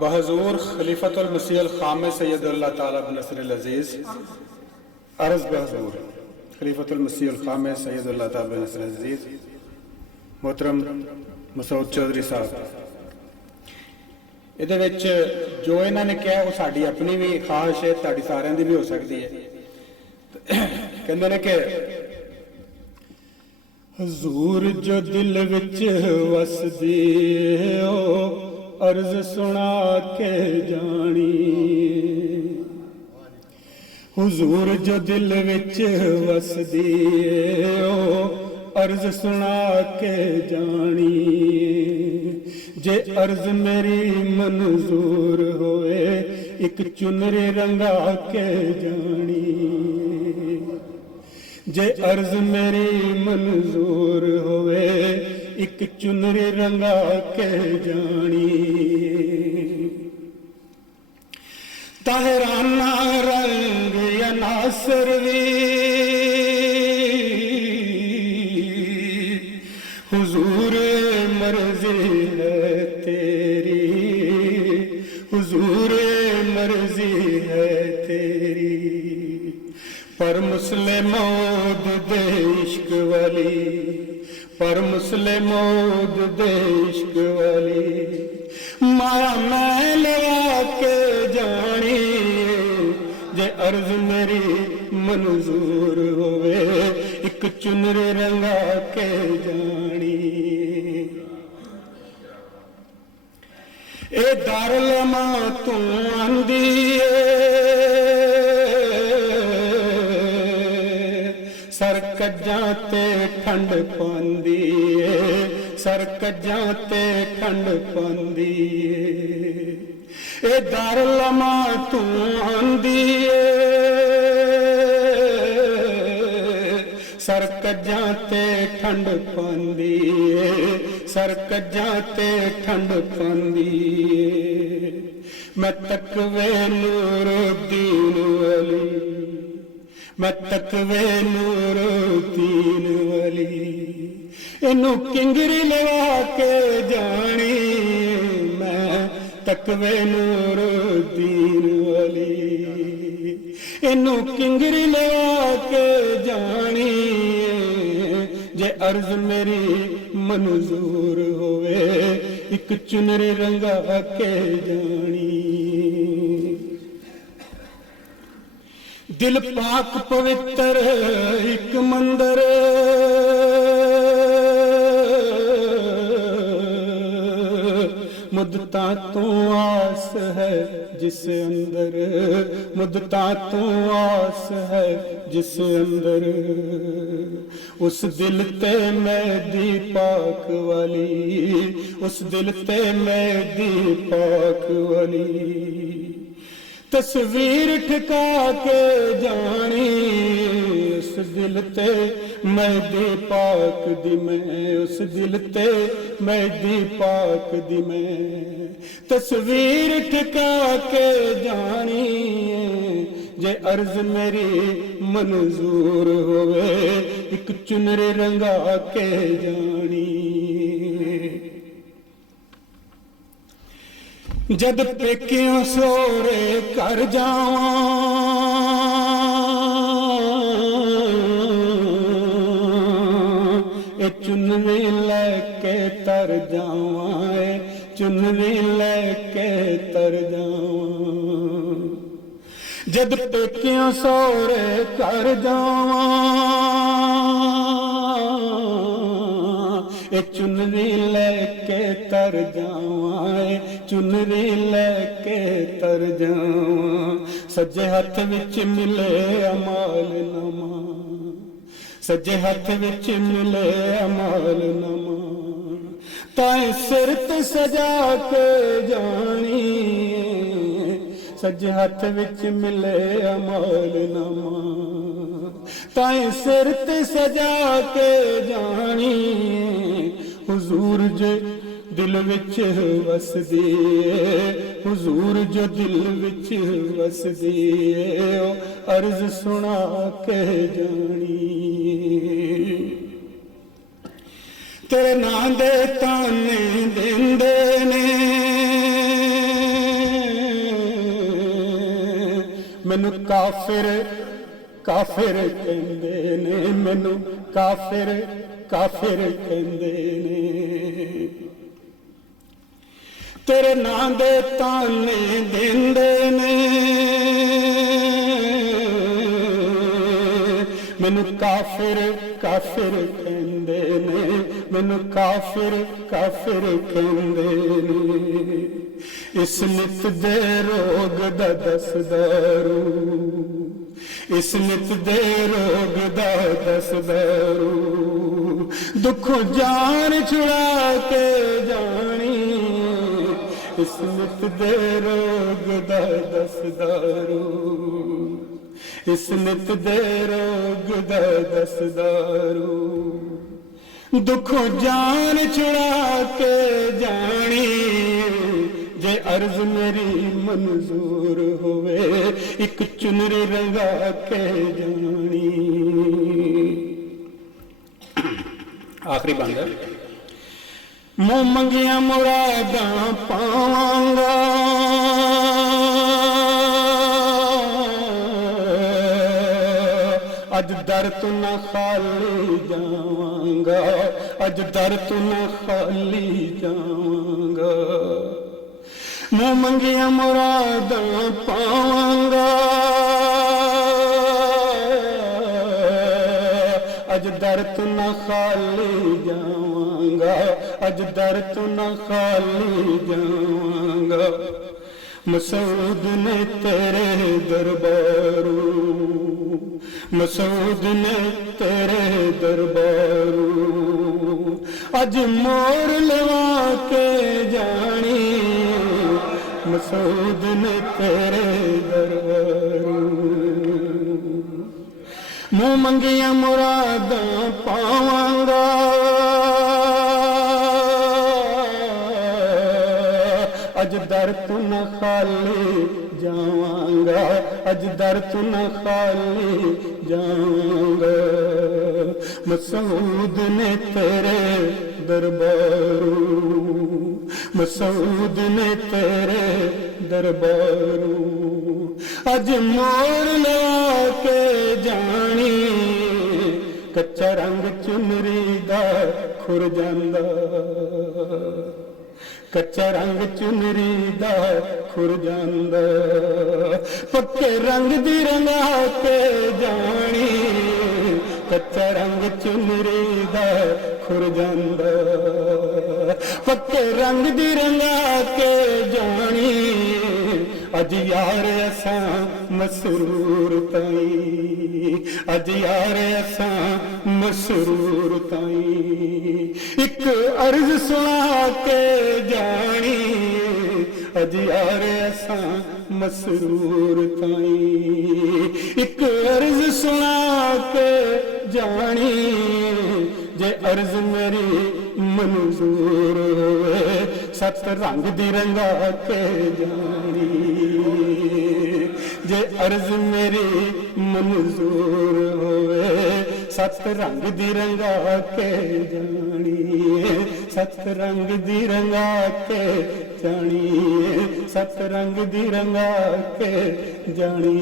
बहजूर खलीफतुल मसीह अल खामिस सैयदुल्लाह ताला बिन नसर अल अज़ीज़ अर्ज़ बहजूर खलीफतुल मसीह अल खामिस सैयदुल्लाह ताला बिन नसर अल अज़ीज़ मोहतरम मसूद चौधरी साहब, ਇਹਦੇ ਵਿੱਚ ਜੋ ਇਹਨਾਂ ਨੇ ਕਿਹਾ ਉਹ ਸਾਡੀ ਆਪਣੀ ਵੀ ਖਾਹਿਸ਼ ਹੈ, ਤੁਹਾਡੀ ਸਾਰਿਆਂ ਦੀ ਵੀ ਹੋ ਸਕਦੀ ਹੈ। ਕਹਿੰਦੇ ਨੇ ਕਿ ਹਜ਼ੂਰ ਜੋ ਦਿਲ ਵਿੱਚ ਵਸਦੀ ਓ ਅਰਜ਼ ਸੁਣਾ ਕੇ ਜਾਣੀ, ਹਜ਼ੂਰ ਜੋ ਦਿਲ ਵਿੱਚ ਵਸਦੀ ਓ अर्ज सुना के जानी, जे अर्ज मेरी मंजूर होए एक चुनरी रंगा के जानी, जे अर्ज मेरी मंजूर होए एक चुनरी रंगा के जानी, ताहराना रंग या नासर वी हुजूर मर्जी है तेरी, हुजूर मर्जी है तेरी, पर मुस्लिमों दे इश्क वाली, पर मुस्लिमों दे इश्क वाली, माया मैं लगा के जानी, जे अर्ज मेरी मंजूर होवे एक चुनरी रंगा के जानी, ए दारुलमा तू आंदी सर कज्जां ते ठंड पांदी, सर कज्जां ते ठंड पांदी, ए दारुलमा तू आंदी सर कज्जां ते ठंड पांदी, सर कज्जां ते ठंड पांदी, मैं तकवे नूरुद्दीन वली, मैं तकवे नूरुद्दीन वली, इनू किंगरी लगा के जानी, मैं तकवे नूरुद्दीन वली, इनू किंगरी लगा के जानी, जे अर्ज मेरी मंजूर होवे एक चुनरी रंगा के जानी, दिल पाक पवित्र एक मंदिर, मुद्दता तू आस है जिस अंदर, मुद्दता तू आस है जिस अंदर, उस दिल ते मेहदी पाक वाली, उस दिल ते मेहदी पाक वाली, तस्वीर ठिका के जानी, उस दिल ते मेहदी पाक दी मैं, उस दिल ते मेहदी पाक दी मैं, तस्वीर ठिका के जानी, जे अर्ज मेरी मंजूर होवे एक चुनरी रंगा के जानी, जद पेकियों सोरे कर जावां ए चुनरी लेके तर जावां, चुनरी लेके तर जावां, जद पेकियों सोरे कर जावां ए चुनरी लेके तर जावां, चुनरी लेके तर जावां, सज्जे हथ विच मिले अमाल नमा, सज्जे हथ विच मिले अमाल नमा, ताए सिर ते सजा के जानी, सज्जे हथ विच मिले अमाल नमा, ताए सिर ते सजा के जानी, हुजूर जे दिल विच वसदी, हुजूर जो दिल विच वसदी, ओ अर्ज सुना के जानी, तेरे नां दे ताने देंदे ने मैनू काफिर काफिर कहंदे ने, मैनू काफिर काफिर कहंदे ने। तेरे नां दे ताने देंदे ने, मैनू काफिर काफिर कहंदे ने, मैनू काफिर काफिर कहंदे ने। इस नित दे रोग दा दसदारू, इस नित दे रोग दा दसदारू, दुखों जान छुड़ा के जानी। इस नित दे रोग दा दसदारू, इस नित दे रोग दा दसदारू, दुखों जान छुड़ा के जानी। जे अर्ज मेरी मंजूर होवे, एक चुनरी रंगा के जानी। आखिरी बंद है। मुँह मंगिया मुरादां पावांगा, अज दर तू न खाली जावांगा, अज दर तू न खाली जावांगा। मुँह मंगिया मुरादां पावांगा, अज दर तू न खाली जावांगा, अज दर तू न खाली जावांगा। मसूद ने तेरे दरबारू, मसूद ने तेरे दरबारू, अज मोर लवा के जानी। मसूद ने तेरे दरबारू, मुँह मंगिया मुरादां पावांगा, अज दर तू न खाली जावांगा, अज दर तू न खाली जावांगा। मसूद ने तेरे दरबारू, मसूद ने तेरे दरबारू, अज मोर लवा के जानी। कच्चा रंग चुनरी दा खुर जांदा, कच्चा रंग चुनरी दा खुर जांदा। पक्के रंग दी रंगा के जानी। कच्चा रंग चुनरी दा खुर जांदा, पक्के रंग दी रंगा के जानी। अज यार असां मसरूर ताई, अज यार असां मसरूर ताई। एक अर्ज सुना के जानी, अज यार असां मसरूर ताई। एक अर्ज सुना के जानी, जे अर्ज मेरी मंजूर होवे, सत रंग दी रंगा के जानी। जे अर्ज मेरी मंजूर होवे, सत रंग दी रंगा के जानी। सत रंग दी रंगा के जानी, सत रंग दी रंगा के जानी।